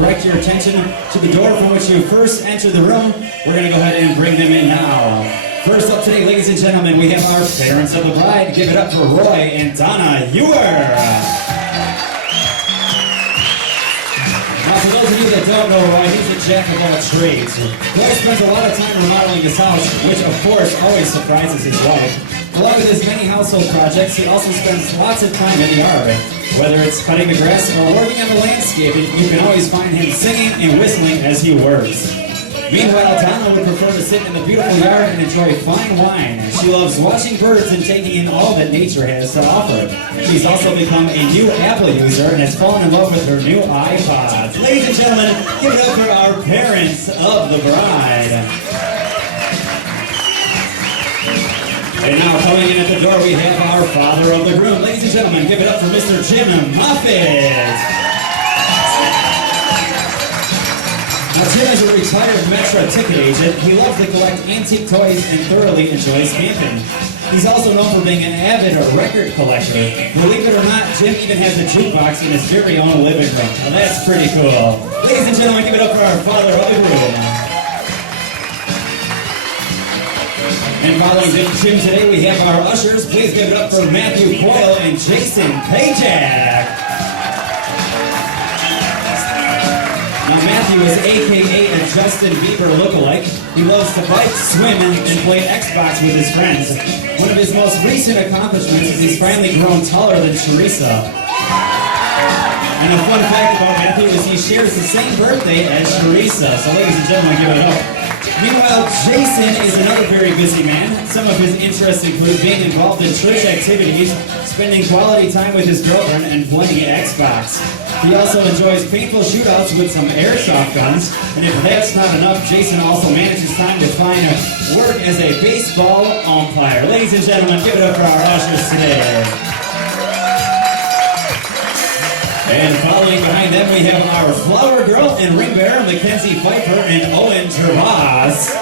direct your attention to the door from which you first entered the room. We're going to go ahead and bring them in now. First up today, ladies and gentlemen, we have our parents of the bride. Give it up for Roy and Donna Ewer. Now, for those of you that don't know Roy, he's a jack of all trades. Roy spends a lot of time remodeling his house, which of course always surprises his wife. Along with his many household projects, he also spends lots of time in the yard. Whether it's cutting the grass or working on the landscaping, you can always find him singing and whistling as he works. Meanwhile, Donna would prefer to sit in the beautiful yard and enjoy fine wine. She loves watching birds and taking in all that nature has to offer. She's also become a new Apple user and has fallen in love with her new iPod. Ladies and gentlemen, give it up for our parents of the bride. And now coming in at the door, we have our father of the groom. Ladies and gentlemen, give it up for Mr. Jim Moffitt. Now, Jim is a retired Metro ticket agent. He loves to collect antique toys and thoroughly enjoys camping. He's also known for being an avid record collector. Believe it or not, Jim even has a jukebox in his very own living room. Now, that's pretty cool. Ladies and gentlemen, give it up for our father of the groom. And following Jim today, we have our ushers. Please give it up for Matthew Coyle and Jason Pajak. Now, Matthew is a.k.a. a Justin Bieber lookalike. He loves to bike, swim, and play Xbox with his friends. One of his most recent accomplishments is he's finally grown taller than Teresa. And a fun fact about Matthew is he shares the same birthday as Teresa. So, ladies and gentlemen, give it up. Meanwhile, Jason is another very busy man. Some of his interests include being involved in church activities, spending quality time with his girlfriend, and playing Xbox. He also enjoys paintball shootouts with some airsoft guns. And if that's not enough, Jason also manages time to find work as a baseball umpire. Ladies and gentlemen, give it up for our ushers today. And following behind them, we have our flower girl and ring bearer, Mackenzie Pfeiffer and Owen Tervaz.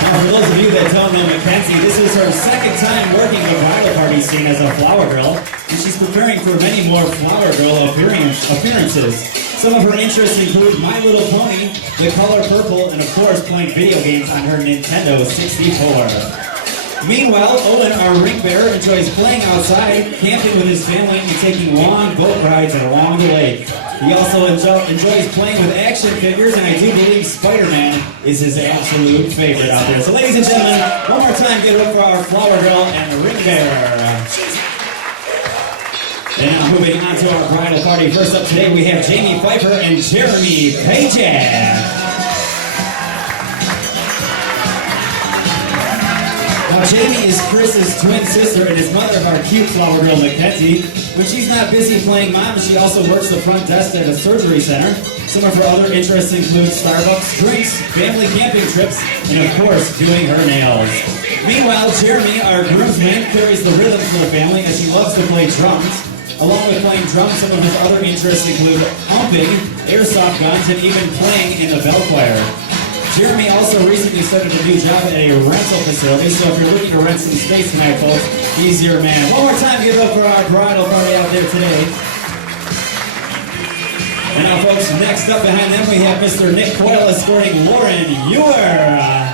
Now, for those of you that don't know Mackenzie, this is her second time working the bridal party scene as a flower girl, and she's preparing for many more flower girl appearances. Some of her interests include My Little Pony, The Color Purple, and of course playing video games on her Nintendo 64. Meanwhile, Owen, our ring bearer, enjoys playing outside, camping with his family, and taking long boat rides along the lake. He also enjoys playing with action figures, and I do believe Spider-Man is his absolute favorite out there. So, ladies and gentlemen, one more time, give it up for our flower girl and the ring bearer. And now moving on to our bridal party. First up today, we have Jamie Pfeiffer and Jeremy Pajak. Now, Jamie is Chris's twin sister and is mother of our cute flower girl, Mackenzie. When she's not busy playing mom, she also works the front desk at a surgery center. Some of her other interests include Starbucks, drinks, family camping trips, and of course, doing her nails. Meanwhile, Jeremy, our groomsman, carries the rhythm for the family as he loves to play drums. Along with playing drums, some of his other interests include humping, airsoft guns, and even playing in the bell choir. Jeremy also recently started a new job at a rental facility, so if you're looking to rent some space tonight, folks, he's your man. One more time, give it up for our bridal party out there today. And now, folks, next up behind them, we have Mr. Nick Coyle escorting Lauren Ewer.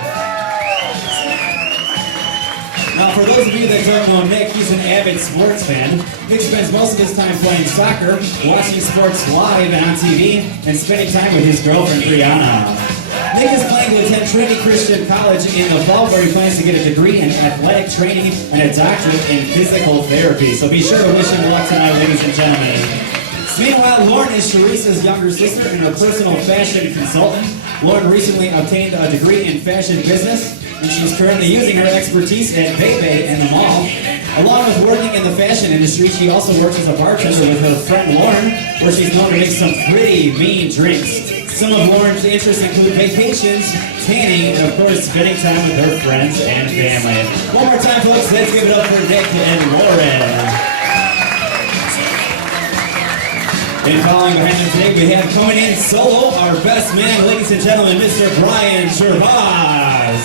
Now, for those of you that don't know Nick, he's an avid sports fan. Nick spends most of his time playing soccer, watching sports live and on TV, and spending time with his girlfriend, Brianna. Nick is planning to attend Trinity Christian College in the fall, where he plans to get a degree in athletic training and a doctorate in physical therapy. So be sure to wish him luck tonight, ladies and gentlemen. Meanwhile, Lauren is Teresa's younger sister and her personal fashion consultant. Lauren recently obtained a degree in fashion business, and she's currently using her expertise at Bebe in the mall. Along with working in the fashion industry, she also works as a bartender with her friend Lauren, where she's known to make some pretty mean drinks. Some of Lauren's interests include vacations, tanning, and of course, spending time with her friends and family. One more time, folks, let's give it up for Nick and Lauren. And following behind them today, we have coming in solo, our best man, ladies and gentlemen, Mr. Brian Gervais.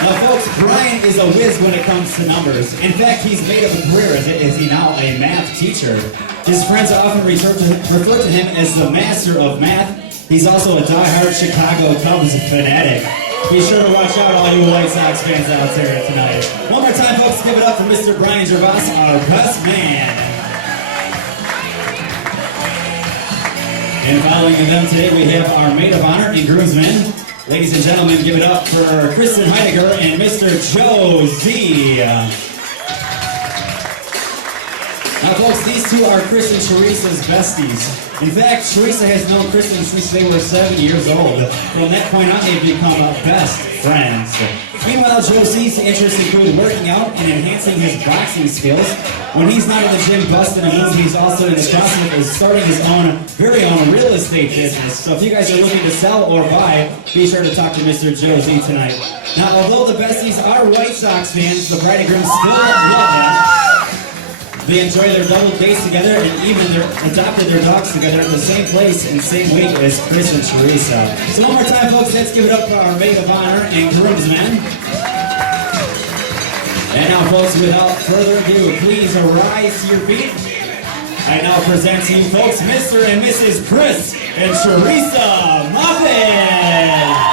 Now, folks, Brian is a whiz when it comes to numbers. In fact, he's made up a career as he now a math teacher. His friends often refer to him as the master of math. He's also a diehard Chicago Cubs fanatic. Be sure to watch out, all you White Sox fans out there tonight. One more time, folks, give it up for Mr. Brian Gervais, our best man. And following them today, we have our maid of honor and groomsmen. Ladies and gentlemen, give it up for Kristen Heidegger and Mr. Joe Z. Now, folks, these two are Kristen and Teresa's besties. In fact, Teresa has known Kristen since they were 7 years old. From that point on, they've become best friends. Meanwhile, Joe Z's interests include working out and enhancing his boxing skills. When he's not in the gym busting a move, he's also in the process of starting his very own real estate business. So if you guys are looking to sell or buy, be sure to talk to Mr. Joe Z tonight. Now, although the besties are White Sox fans, the bride and groom still love them. They enjoy their double dates together and even adopted their dogs together at the same place and same week as Chris and Teresa. So one more time, folks, let's give it up for our maid of honor and groomsmen. And now, folks, without further ado, please rise to your feet. I now present to you, folks, Mr. and Mrs. Chris and Teresa Muffin.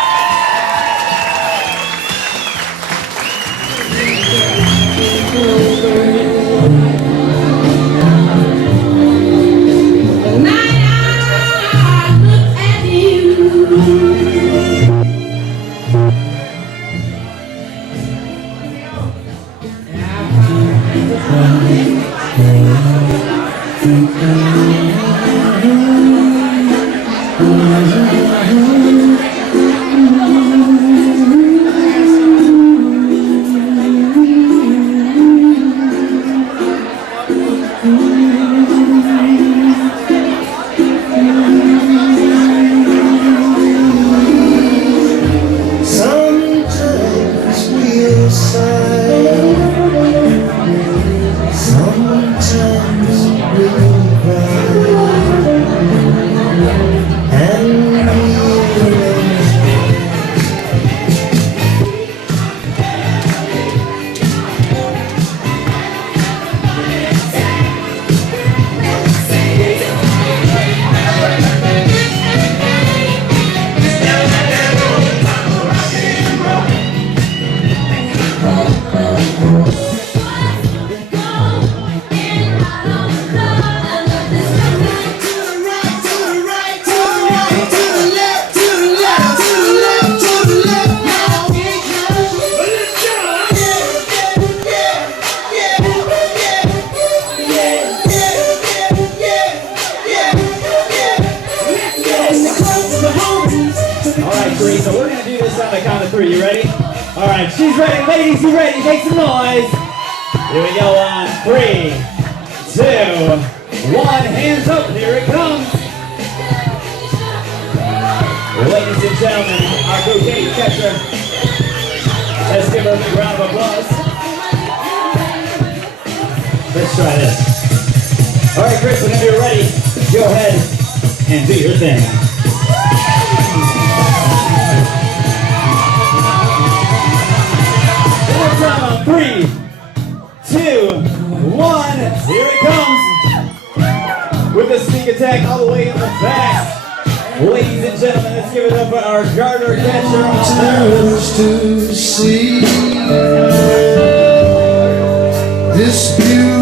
So we're going to do this on the count of 3. You ready? All right, she's ready. Ladies, you ready? Make some noise. Here we go on 3, 2, 1. Hands up. Here it comes. Ladies and gentlemen, our bouquet catcher. Let's give her a big round of applause. Let's try this. All right, Chris, whenever you're ready, go ahead and do your thing. On 3, 2, 1, here it comes. With the sneak attack all the way in the back. Ladies and gentlemen, let's give it up for our garter catcher on there. To see this beauty.